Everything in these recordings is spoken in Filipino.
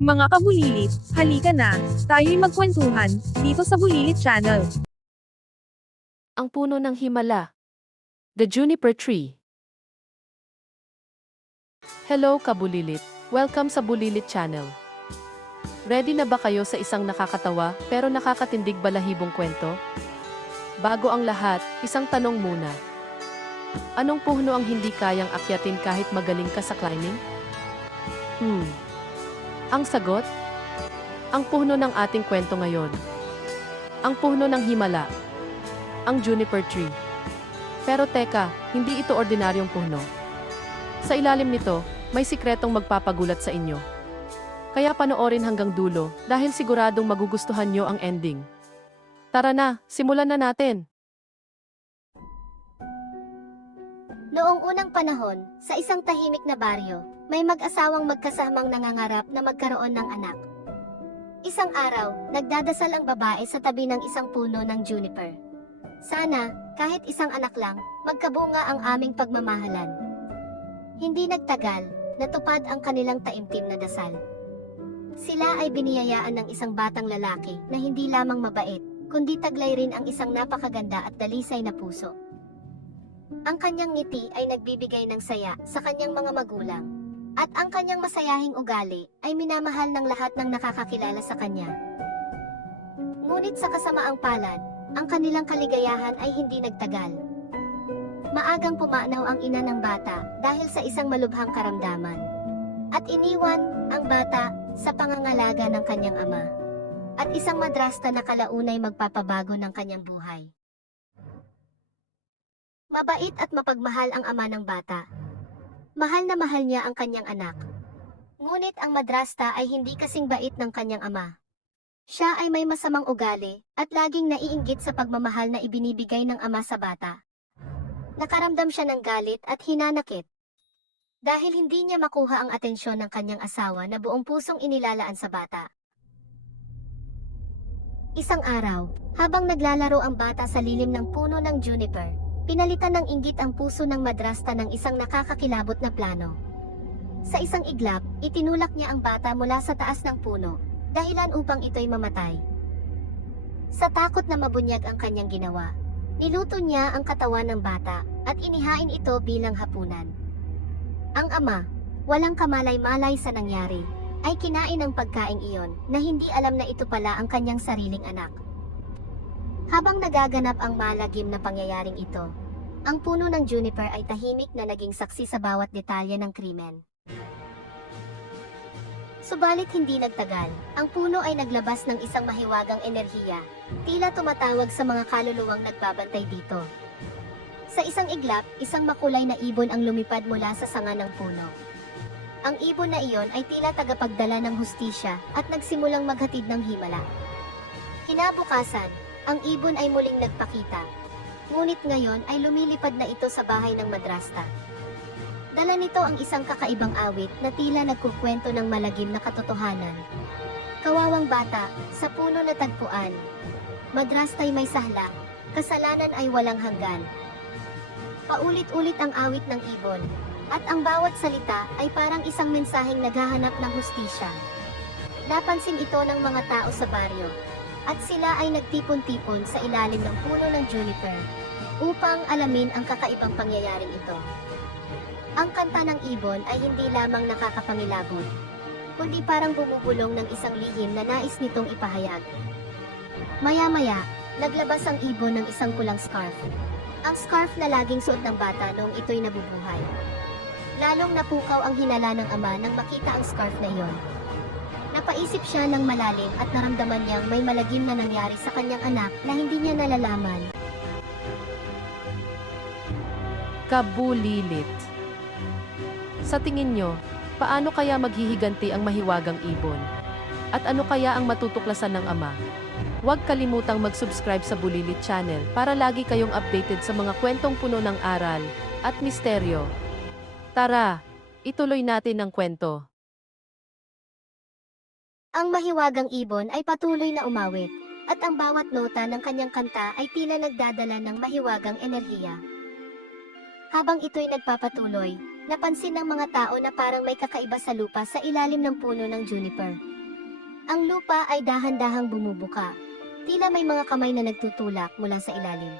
Mga kabulilit, halika na, tayo'y magkwentuhan, dito sa Bulilit Channel. Ang puno ng himala. The Juniper Tree. Hello kabulilit. Welcome sa Bulilit Channel. Ready na ba kayo sa isang nakakatawa pero nakakatindig balahibong kwento? Bago ang lahat, isang tanong muna. Anong puno ang hindi kayang akyatin kahit magaling ka sa climbing? Hmm. Ang sagot? Ang puno ng ating kwento ngayon. Ang puno ng himala ang juniper tree. Pero teka, hindi ito ordinaryong puno. Sa ilalim nito, may sikretong magpapagulat sa inyo. Kaya panoorin hanggang dulo dahil siguradong magugustuhan nyo ang ending. Tara na, simulan na natin. Noong unang panahon, sa isang tahimik na baryo, may mag-asawang magkasamang nangangarap na magkaroon ng anak. Isang araw, nagdadasal ang babae sa tabi ng isang puno ng juniper. Sana, kahit isang anak lang, magkabunga ang aming pagmamahalan. Hindi nagtagal, natupad ang kanilang taimtim na dasal. Sila ay biniyayaan ng isang batang lalaki na hindi lamang mabait, kundi taglay rin ang isang napakaganda at dalisay na puso. Ang kanyang ngiti ay nagbibigay ng saya sa kanyang mga magulang. At ang kanyang masayahing ugali ay minamahal ng lahat ng nakakakilala sa kanya. Ngunit sa kasamaang palad, ang kanilang kaligayahan ay hindi nagtagal. Maagang pumanaw ang ina ng bata dahil sa isang malubhang karamdaman. At iniwan ang bata sa pangangalaga ng kanyang ama. At isang madrasta na kalaunay magpapabago ng kanyang buhay. Mabait at mapagmahal ang ama ng bata. Mahal na mahal niya ang kanyang anak. Ngunit ang madrasta ay hindi kasing bait ng kanyang ama. Siya ay may masamang ugali at laging naiinggit sa pagmamahal na ibinibigay ng ama sa bata. Nakaramdam siya ng galit at hinanakit. Dahil hindi niya makuha ang atensyon ng kanyang asawa na buong pusong inilalaan sa bata. Isang araw, habang naglalaro ang bata sa lilim ng puno ng juniper, pinalitan ng inggit ang puso ng madrasta ng isang nakakakilabot na plano. Sa isang iglap, itinulak niya ang bata mula sa taas ng puno, dahilan upang ito'y mamatay. Sa takot na mabunyag ang kanyang ginawa, niluto niya ang katawan ng bata at inihain ito bilang hapunan. Ang ama, walang kamalay-malay sa nangyari, ay kinain ang pagkaing iyon na hindi alam na ito pala ang kanyang sariling anak. Habang nagaganap ang malagim na pangyayaring ito, ang puno ng juniper ay tahimik na naging saksi sa bawat detalye ng krimen. Subalit hindi nagtagal, ang puno ay naglabas ng isang mahiwagang enerhiya, tila tumatawag sa mga kaluluwang nagbabantay dito. Sa isang iglap, isang makulay na ibon ang lumipad mula sa sanga ng puno. Ang ibon na iyon ay tila tagapagdala ng hustisya at nagsimulang maghatid ng himala. Kinabukasan, ang ibon ay muling nagpakita. Ngunit ngayon ay lumilipad na ito sa bahay ng madrasta. Dala nito ang isang kakaibang awit na tila nagkukwento ng malagim na katotohanan. Kawawang bata, sa puno na tagpuan. Madrasta'y may sahla, kasalanan ay walang hanggan. Paulit-ulit ang awit ng ibon, at ang bawat salita ay parang isang mensaheng naghahanap ng hustisya. Napansin ito ng mga tao sa baryo, at sila ay nagtipon-tipon sa ilalim ng puno ng juniper, upang alamin ang kakaibang pangyayaring ito. Ang kanta ng ibon ay hindi lamang nakakapangilabot, kundi parang bumubulong ng isang lihim na nais nitong ipahayag. Maya-maya, naglabas ang ibon ng isang pulang scarf. Ang scarf na laging suot ng bata noong ito'y nabubuhay. Lalong napukaw ang hinala ng ama nang makita ang scarf na iyon. Napaisip siya ng malalim at naramdaman niyang may malagim na nangyari sa kanyang anak na hindi niya nalalaman. Kabulilit. Sa tingin nyo, paano kaya maghihiganti ang mahiwagang ibon? At ano kaya ang matutuklasan ng ama? Huwag kalimutang mag-subscribe sa Bulilit Channel para lagi kayong updated sa mga kwentong puno ng aral at misteryo. Tara, ituloy natin ang kwento. Ang mahiwagang ibon ay patuloy na umawit, at ang bawat nota ng kanyang kanta ay tila nagdadala ng mahiwagang enerhiya. Habang ito'y nagpapatuloy, napansin ng mga tao na parang may kakaiba sa lupa sa ilalim ng puno ng juniper. Ang lupa ay dahan-dahang bumubuka. Tila may mga kamay na nagtutulak mula sa ilalim.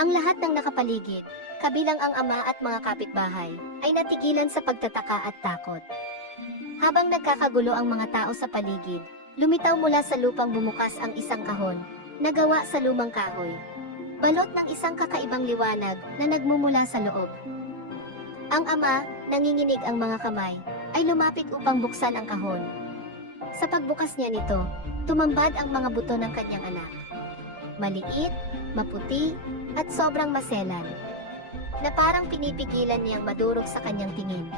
Ang lahat ng nakapaligid, kabilang ang ama at mga kapitbahay, ay natigilan sa pagtataka at takot. Habang nagkakagulo ang mga tao sa paligid, lumitaw mula sa lupang bumukas ang isang kahon, nagawa sa lumang kahoy. Balot ng isang kakaibang liwanag na nagmumula sa loob. Ang ama, nanginginig ang mga kamay, ay lumapit upang buksan ang kahon. Sa pagbukas niya nito, tumambad ang mga buto ng kanyang anak. Maliit, maputi, at sobrang maselan. Na parang pinipigilan niyang madurog sa kanyang tingin.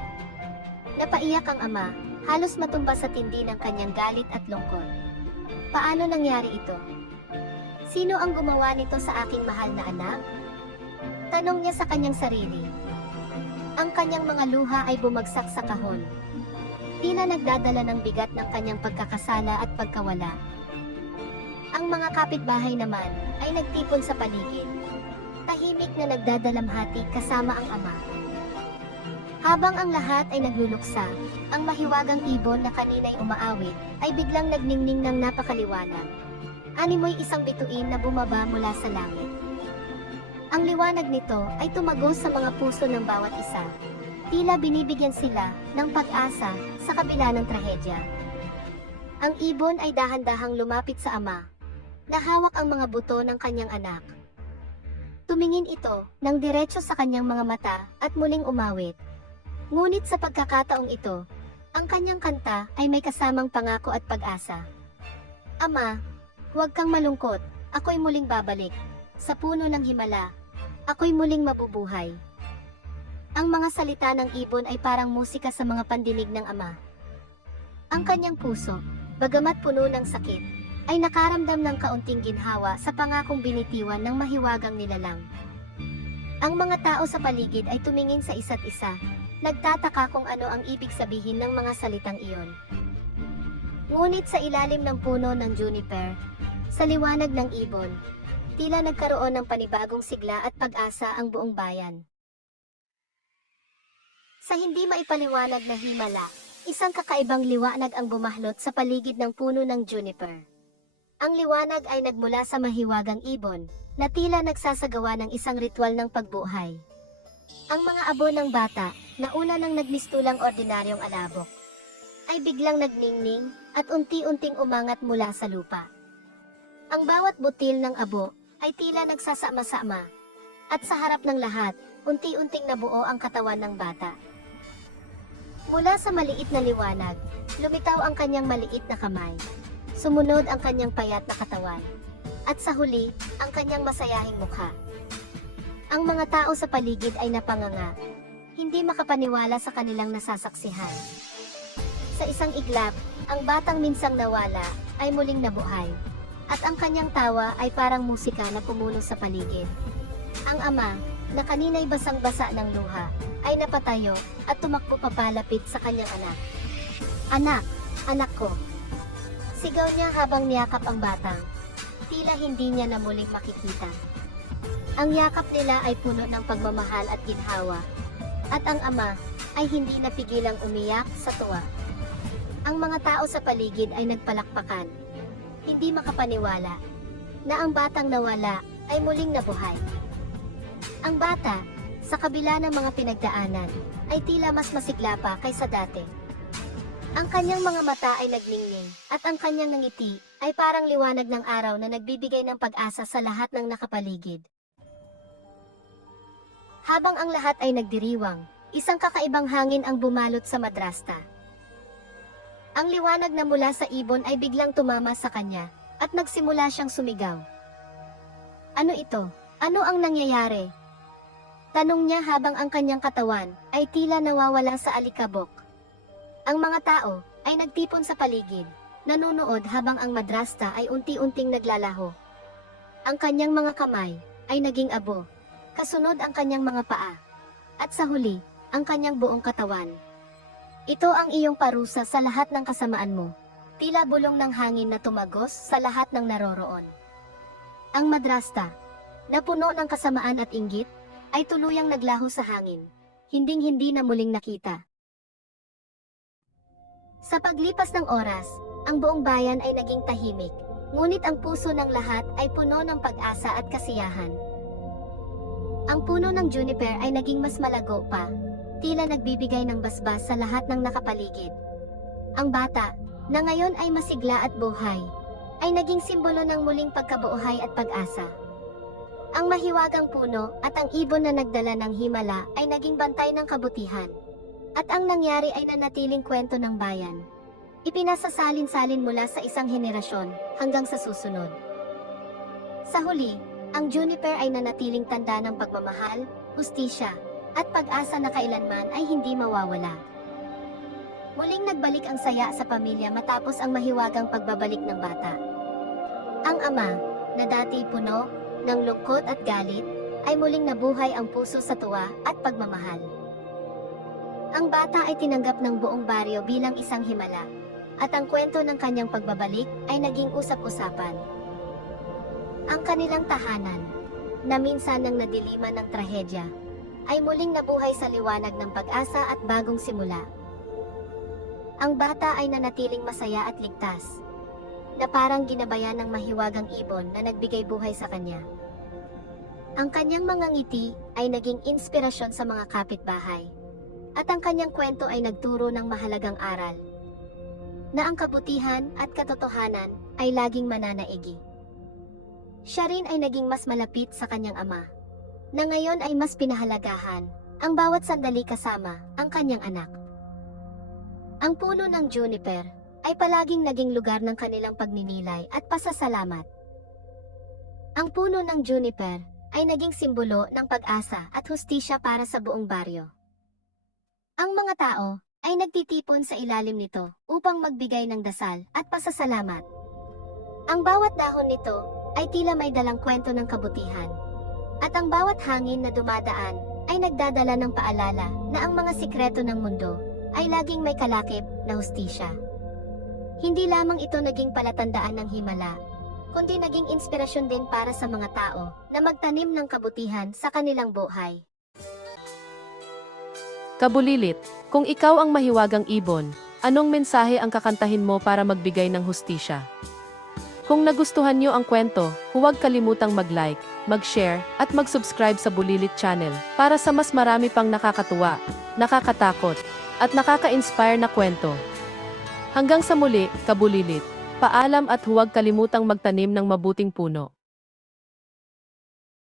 Napaiyak ang ama, halos matumba sa tindi ng kanyang galit at lungkot. Paano nangyari ito? Sino ang gumawa nito sa aking mahal na anak? Tanong niya sa kanyang sarili. Ang kanyang mga luha ay bumagsak sa kahon. Tila nagdadala ng bigat ng kanyang pagkakasala at pagkawala. Ang mga kapitbahay naman ay nagtipon sa paligid. Tahimik na nagdadalamhati kasama ang ama. Habang ang lahat ay nagluluksa, ang mahiwagang ibon na kanina'y umaawit ay biglang nagningning ng napakaliwanag. Animoy isang bituin na bumaba mula sa langit. Ang liwanag nito ay tumagos sa mga puso ng bawat isa. Tila binibigyan sila ng pag-asa sa kabila ng trahedya. Ang ibon ay dahan-dahang lumapit sa ama. Nahawak ang mga buto ng kanyang anak. Tumingin ito ng diretso sa kanyang mga mata at muling umawit. Ngunit sa pagkakataong ito, ang kanyang kanta ay may kasamang pangako at pag-asa. Ama, huwag kang malungkot, ako'y muling babalik. Sa puno ng himala, ako'y muling mabubuhay. Ang mga salita ng ibon ay parang musika sa mga pandinig ng ama. Ang kanyang puso, bagamat puno ng sakit, ay nakaramdam ng kaunting ginhawa sa pangakong binitiwan ng mahiwagang nilalang. Ang mga tao sa paligid ay tumingin sa isa't isa, nagtataka kung ano ang ibig sabihin ng mga salitang iyon. Ngunit sa ilalim ng puno ng juniper, sa liwanag ng ibon, tila nagkaroon ng panibagong sigla at pag-asa ang buong bayan. Sa hindi maipaliwanag na himala, isang kakaibang liwanag ang bumahlot sa paligid ng puno ng juniper. Ang liwanag ay nagmula sa mahiwagang ibon, na tila nagsasagawa ng isang ritual ng pagbuhay. Ang mga abo ng bata, na una nang nagmistulang ordinaryong alabok, ay biglang nagningning at unti-unting umangat mula sa lupa. Ang bawat butil ng abo ay tila nagsasama-sama, at sa harap ng lahat, unti-unting nabuo ang katawan ng bata. Mula sa maliit na liwanag, lumitaw ang kanyang maliit na kamay. Sumunod ang kanyang payat na katawan. At sa huli, ang kanyang masayahing mukha. Ang mga tao sa paligid ay napanganga, hindi makapaniwala sa kanilang nasasaksihan. Sa isang iglap, ang batang minsang nawala ay muling nabuhay. At ang kanyang tawa ay parang musika na pumuno sa paligid. Ang ama, na kanina'y basang-basa ng luha, ay napatayo at tumakbo papalapit sa kanyang anak. Anak, anak ko. Sigaw niya habang niyakap ang batang. Tila hindi niya na muling makikita. Ang yakap nila ay puno ng pagmamahal at ginhawa. At ang ama ay hindi napigilang umiyak sa tuwa. Ang mga tao sa paligid ay nagpalakpakan. Hindi makapaniwala na ang batang nawala ay muling nabuhay. Ang bata, sa kabila ng mga pinagdaanan, ay tila mas masigla pa kaysa dati. Ang kanyang mga mata ay nagningning, at ang kanyang ngiti ay parang liwanag ng araw na nagbibigay ng pag-asa sa lahat ng nakapaligid. Habang ang lahat ay nagdiriwang, isang kakaibang hangin ang bumalot sa madrasta. Ang liwanag na mula sa ibon ay biglang tumama sa kanya, at nagsimula siyang sumigaw. Ano ito? Ano ang nangyayari? Tanong niya habang ang kanyang katawan ay tila nawawala sa alikabok. Ang mga tao ay nagtipon sa paligid, nanonood habang ang madrasta ay unti-unting naglalaho. Ang kanyang mga kamay ay naging abo, kasunod ang kanyang mga paa, at sa huli, ang kanyang buong katawan. Ito ang iyong parusa sa lahat ng kasamaan mo, tila bulong ng hangin na tumagos sa lahat ng naroroon. Ang madrasta, na puno ng kasamaan at inggit, ay tuluyang naglaho sa hangin, hinding-hindi na muling nakita. Sa paglipas ng oras, ang buong bayan ay naging tahimik. Ngunit ang puso ng lahat ay puno ng pag-asa at kasiyahan. Ang puno ng juniper ay naging mas malago pa, tila nagbibigay ng basbas sa lahat ng nakapaligid. Ang bata, na ngayon ay masigla at buhay, ay naging simbolo ng muling pagkabuhay at pag-asa. Ang mahiwagang puno at ang ibon na nagdala ng himala ay naging bantay ng kabutihan. At ang nangyari ay nanatiling kwento ng bayan. Ipinasasalin-salin mula sa isang henerasyon hanggang sa susunod. Sa huli, ang juniper ay nanatiling tanda ng pagmamahal, hustisya, at pag-asa na kailanman ay hindi mawawala. Muling nagbalik ang saya sa pamilya matapos ang mahiwagang pagbabalik ng bata. Ang ama, na dati puno ng lungkot at galit, ay muling nabuhay ang puso sa tuwa at pagmamahal. Ang bata ay tinanggap ng buong baryo bilang isang himala, at ang kwento ng kanyang pagbabalik ay naging usap-usapan. Ang kanilang tahanan, na minsan nang nadiliman ng trahedya, ay muling nabuhay sa liwanag ng pag-asa at bagong simula. Ang bata ay nanatiling masaya at ligtas, na parang ginabayan ng mahiwagang ibon na nagbigay buhay sa kanya. Ang kanyang mga ngiti ay naging inspirasyon sa mga kapitbahay, at ang kanyang kwento ay nagturo ng mahalagang aral, na ang kabutihan at katotohanan ay laging mananaigi. Siya rin ay naging mas malapit sa kanyang ama, na ngayon ay mas pinahalagahan ang bawat sandali kasama ang kanyang anak. Ang puno ng juniper ay palaging naging lugar ng kanilang pagninilay at pasasalamat. Ang puno ng juniper ay naging simbolo ng pag-asa at hustisya para sa buong baryo. Ang mga tao ay nagtitipon sa ilalim nito upang magbigay ng dasal at pasasalamat. Ang bawat dahon nito ay tila may dalang kwento ng kabutihan. At ang bawat hangin na dumadaan ay nagdadala ng paalala na ang mga sikreto ng mundo ay laging may kalakip na hustisya. Hindi lamang ito naging palatandaan ng himala, kundi naging inspirasyon din para sa mga tao na magtanim ng kabutihan sa kanilang buhay. Kabulilit, kung ikaw ang mahiwagang ibon, anong mensahe ang kakantahin mo para magbigay ng hustisya? Kung nagustuhan niyo ang kwento, huwag kalimutang mag-like, mag-share, at mag-subscribe sa Bulilit Channel para sa mas marami pang nakakatuwa, nakakatakot, at nakaka-inspire na kwento. Hanggang sa muli, kabulilit. Paalam at huwag kalimutang magtanim ng mabuting puno.